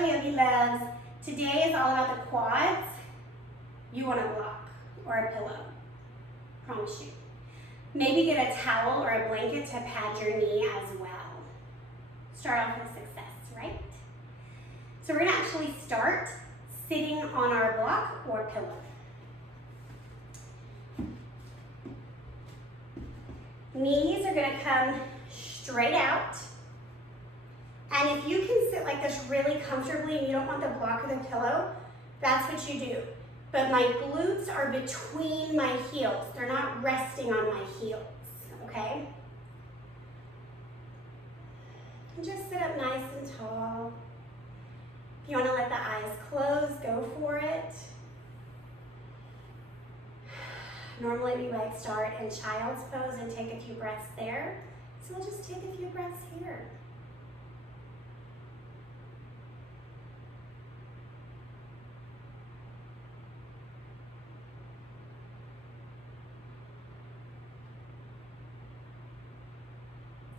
Hello, Yogi Loves. Today is all about the quads. You want a block or a pillow. Promise you. Maybe get a towel or a blanket to pad your knee as well. Start off with success, right? So we're gonna actually start sitting on our block or pillow. Knees are gonna come straight out. And if you can sit like this really comfortably and you don't want the block or the pillow, that's what you do. But my glutes are between my heels. They're not resting on my heels, okay? And just sit up nice and tall. If you want to let the eyes close, go for it. Normally we might start in child's pose and take a few breaths there. So we'll just take a few breaths here.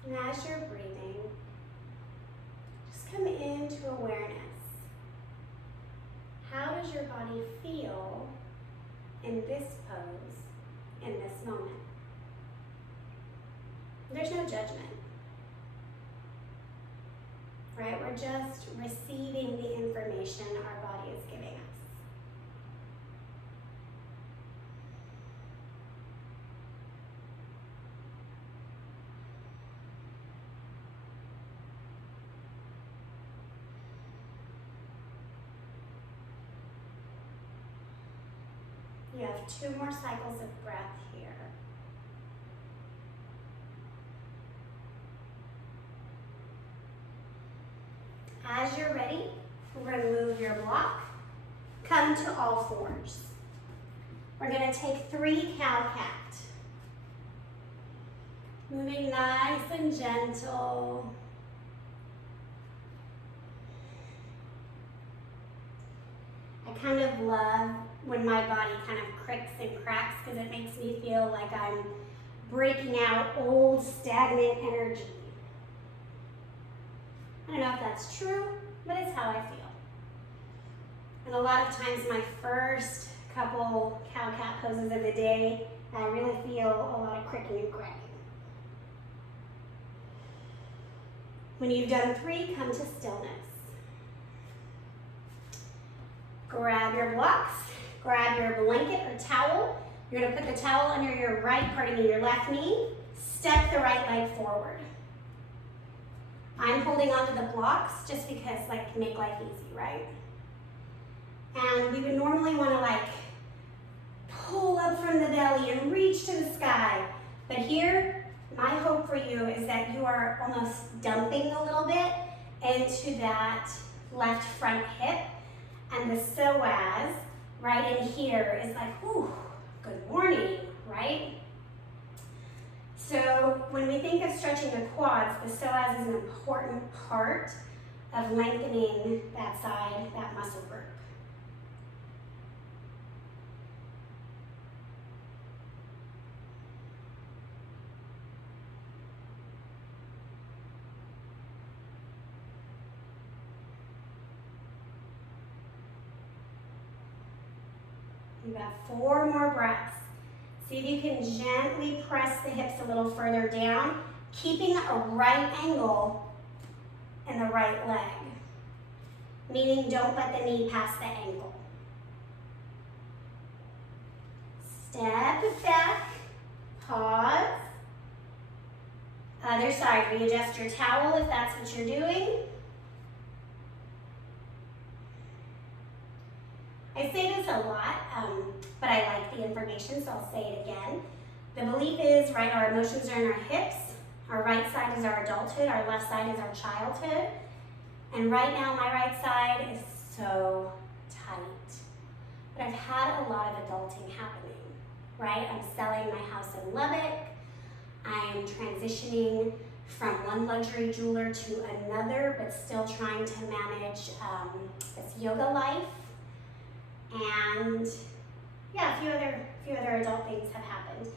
And as you're breathing, just come into awareness. How does your body feel in this pose, in this moment? There's no judgment, right? We're just receiving the information our body is giving us. You have 2 more cycles of breath here. As you're ready, we're going to move your block. Come to all fours. We're going to take 3 cow-cat. Moving nice and gentle. I kind of love when my body kind of cricks and cracks because it makes me feel like I'm breaking out old stagnant energy. I don't know if that's true, but it's how I feel. And a lot of times my first couple cow-cat poses of the day, I really feel a lot of cricking and cracking. When you've done 3, come to stillness. Grab your blocks, grab your blanket or towel. You're gonna put the towel under your your left knee, step the right leg forward. I'm holding onto the blocks just because make life easy, right? And we would normally wanna pull up from the belly and reach to the sky. But here, my hope for you is that you are almost dumping a little bit into that left front hip. And the psoas right in here is whew, good morning, right? So when we think of stretching the quads, the psoas is an important part of lengthening that side, that muscle group. You've got 4 more breaths. See if you can gently press the hips a little further down, keeping a right angle in the right leg. Meaning don't let the knee pass the ankle. Step back, pause. Other side, readjust your towel if that's what you're doing. I say this a lot, but I like the information, so I'll say it again. The belief is, right, our emotions are in our hips. Our right side is our adulthood. Our left side is our childhood. And right now, my right side is so tight. But I've had a lot of adulting happening, right? I'm selling my house in Lubbock. I'm transitioning from one luxury jeweler to another, but still trying to manage this yoga life. And yeah, a few other adult things have happened.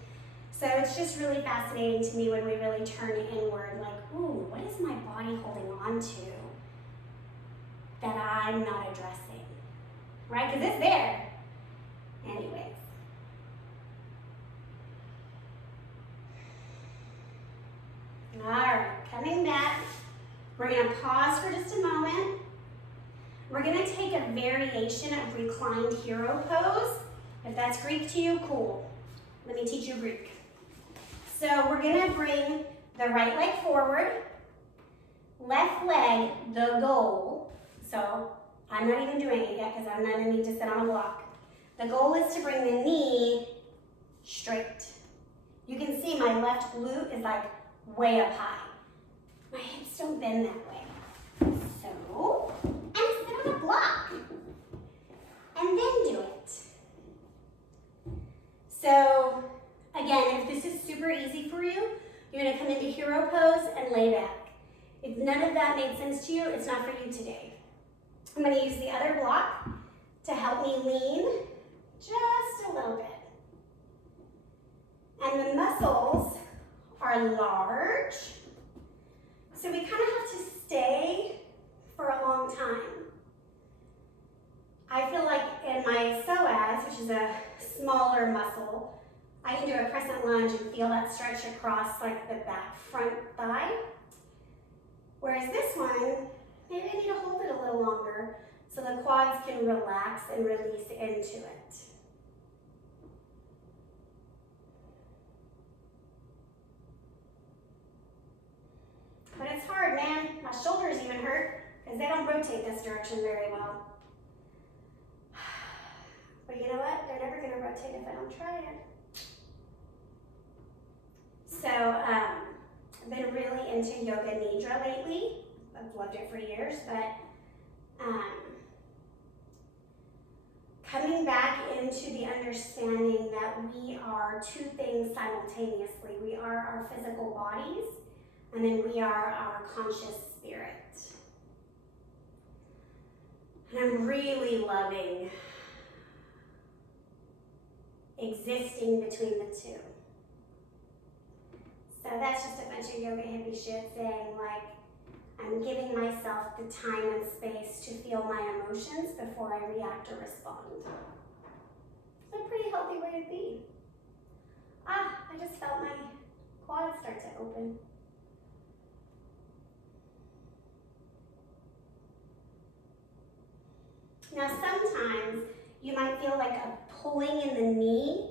So it's just really fascinating to me when we really turn inward, ooh, what is my body holding on to that I'm not addressing, right? Because it's there. Anyways. All right, coming back. We're going to pause for just a moment. We're going to take a variation of reclined hero pose. If that's Greek to you, cool. Let me teach you Greek. So we're going to bring the right leg forward, left leg the goal. So I'm not even doing it yet because I'm not going to need to sit on a block. The goal is to bring the knee straight. You can see my left glute is like way up high. My hips don't bend that way. So, and sit on a block. And then do it. So, again, if this is super easy for you, you're gonna come into hero pose and lay back. If none of that made sense to you, it's not for you today. I'm gonna use the other block to help me lean just a little bit. And the muscles are large, so we kind of have to stay for a long time. I feel like in my psoas, which is a smaller muscle, I can do a crescent lunge and feel that stretch across like the back front thigh. Whereas this one, maybe I need to hold it a little longer so the quads can relax and release into it. But it's hard, man. My shoulders even hurt because they don't rotate this direction very well. But you know what? They're never going to rotate if I don't try it. So I've been really into yoga nidra lately. I've loved it for years, but coming back into the understanding that we are two things simultaneously. We are our physical bodies, and then we are our conscious spirit. And I'm really loving existing between the two. So that's just a bunch of yoga hippie shit saying like, I'm giving myself the time and space to feel my emotions before I react or respond. It's a pretty healthy way to be. I just felt my quads start to open. Now sometimes you might feel like a pulling in the knee.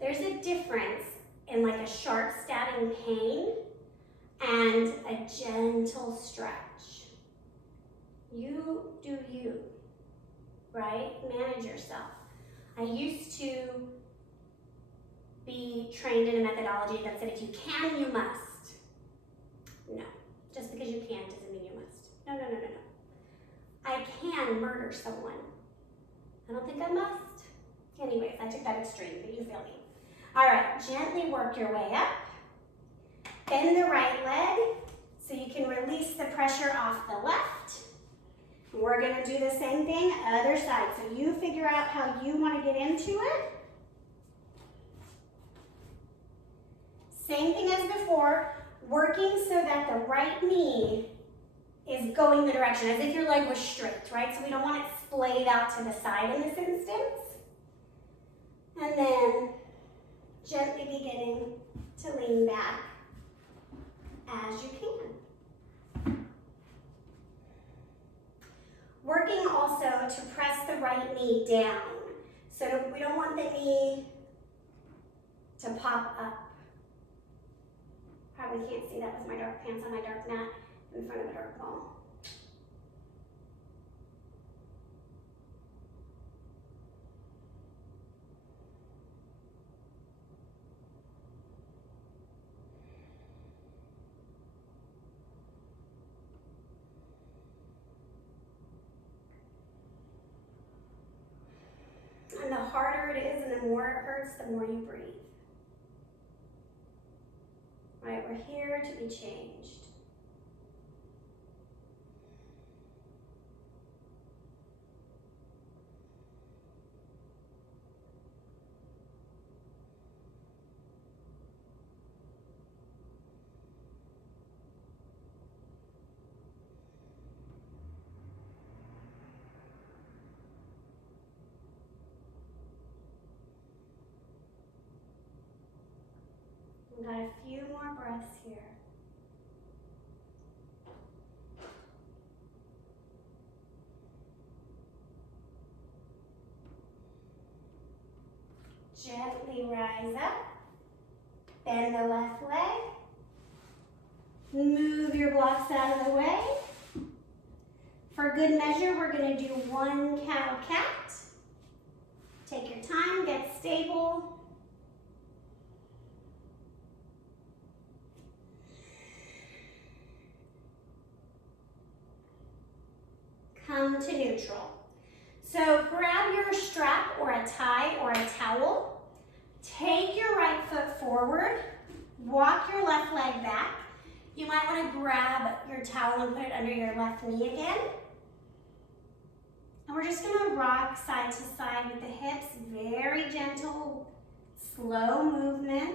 There's a difference in like a sharp stabbing pain and a gentle stretch. You do you, right? Manage yourself. I used to be trained in a methodology that said if you can, you must. No, just because you can doesn't mean you must. No, no, no, no, no. I can murder someone. I don't think I must. Anyways, I took that extreme, but you feel me. All right, gently work your way up. Bend the right leg so you can release the pressure off the left. We're gonna do the same thing, other side. So you figure out how you wanna get into it. Same thing as before, working so that the right knee is going the direction, as if your leg was straight, right? So we don't want it splayed out to the side in this instance. And then gently beginning to lean back as you can. Working also to press the right knee down. So we don't want the knee to pop up. Probably can't see that with my dark pants on my dark mat in front of a dark wall. And the harder it is and the more it hurts, the more you breathe. Right, we're here to be changed. Got a few more breaths here. Gently rise up. Bend the left leg. Move your blocks out of the way. For good measure, we're going to do one cow-cat. Take your time, get stable. Come to neutral. So grab your strap or a tie or a towel. Take your right foot forward. Walk your left leg back. You might want to grab your towel and put it under your left knee again. And we're just going to rock side to side with the hips. Very gentle, slow movement.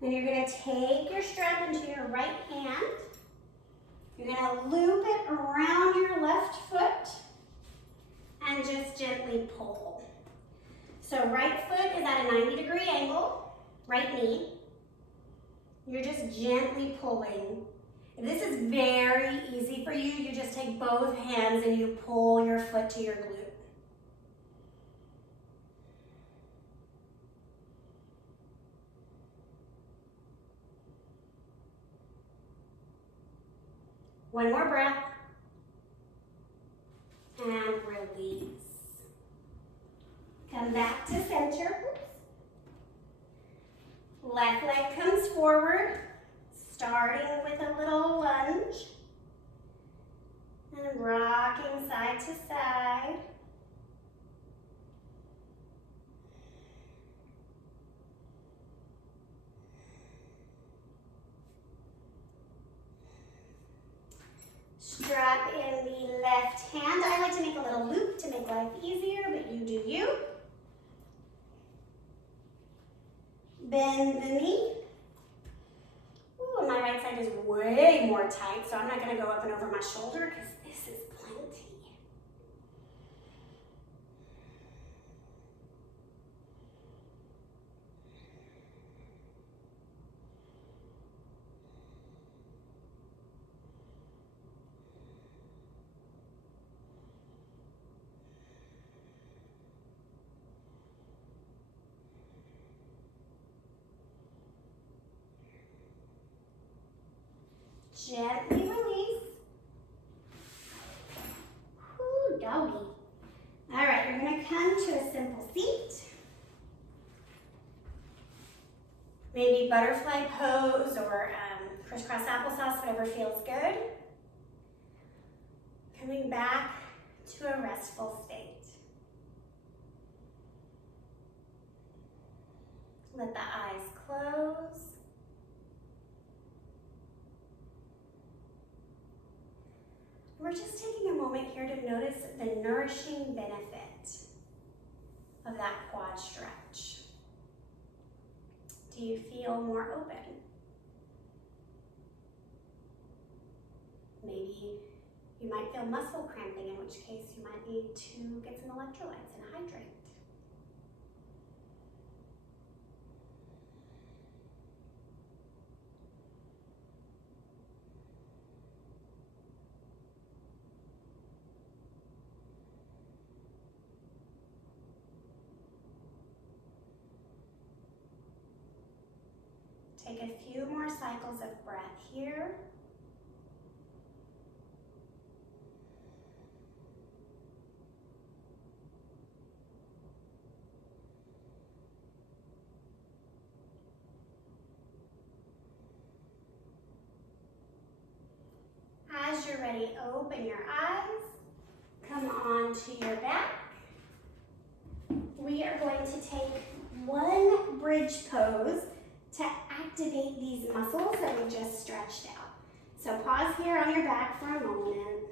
Then you're going to take your strap into your right hand. You're going to loop it around your left foot and just gently pull. So right foot is at a 90-degree angle, right knee. You're just gently pulling. This is very easy for you. You just take both hands and you pull your foot to your glute. One more breath. And release. Come back to center. Left leg comes forward, starting with a little lunge. And rocking side to side. Strap in the left hand. I like to make a little loop to make life easier, but you do you. Bend the knee. Ooh, my right side is way more tight, so I'm not going to go up and over my shoulder because this is plenty. Gently release. Whoo, doggy. All right, you're going to come to a simple seat. Maybe butterfly pose or crisscross applesauce, whatever feels good. Coming back to a restful state. Let the eyes close. We're just taking a moment here to notice the nourishing benefit of that quad stretch. Do you feel more open? Maybe you might feel muscle cramping, in which case you might need to get some electrolytes and hydrate. Take a few more cycles of breath here. As you're ready, open your eyes. Come on to your back. We are going to take one bridge pose to activate these muscles that we just stretched out. So pause here on your back for a moment.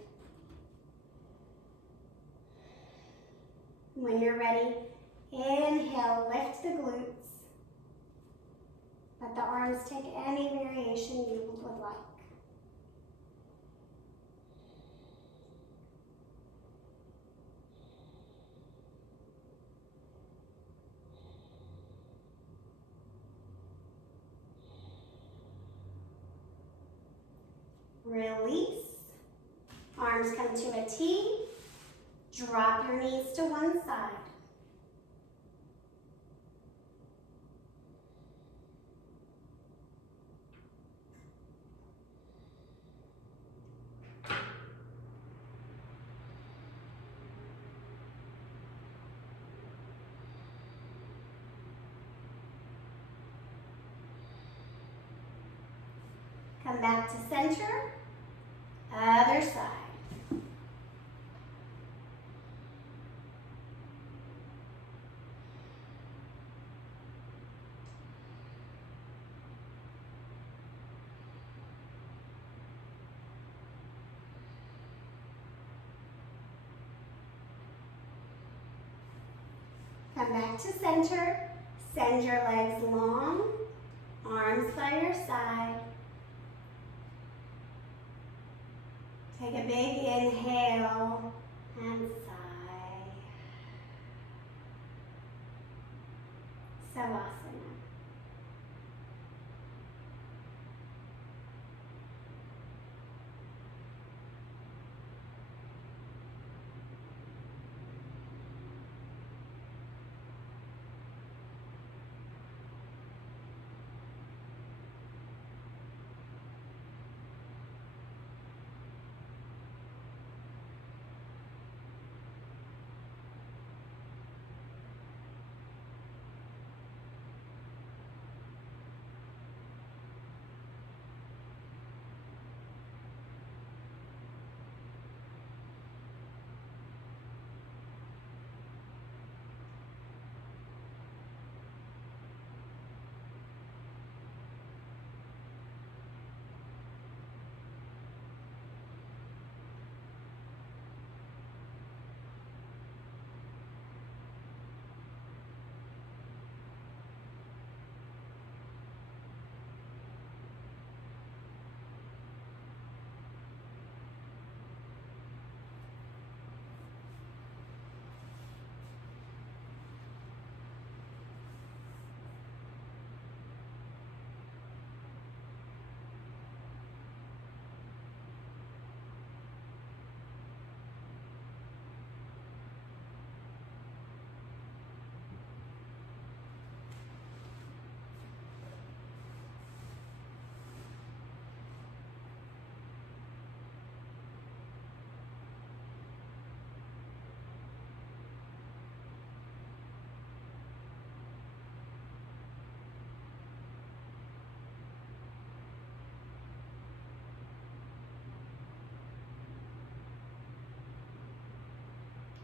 When you're ready, inhale, lift the glutes. Let the arms take any variation you would like. Release. Arms come to a T. Drop your knees to one side. Come back to center. Other side. Come back to center. Send your legs long. Arms by your side. Take a big inhale and sigh. Savasana.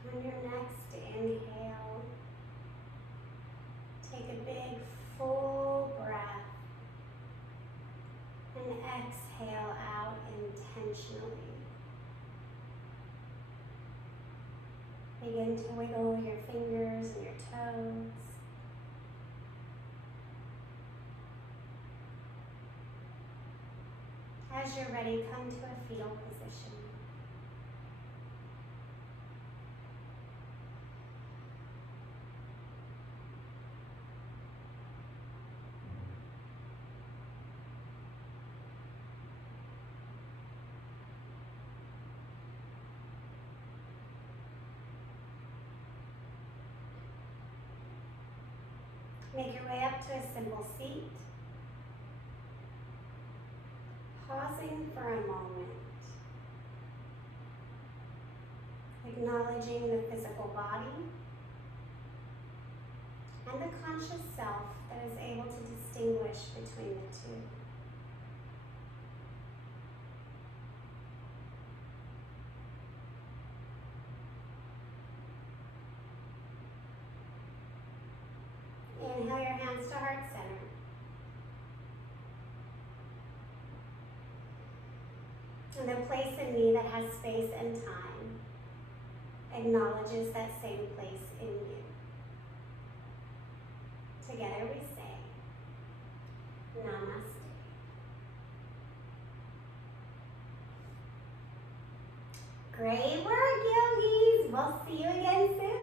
On your next inhale, take a big full breath and exhale out intentionally. Begin to wiggle your fingers and your toes. As you're ready, come to a fetal position. Make your way up to a simple seat. Pausing for a moment. Acknowledging the physical body and the conscious self that is able to distinguish between the two. Inhale your hands to heart center. And then place a knee that has space and time, acknowledges that same place in you. Together we say, Namaste. Great work.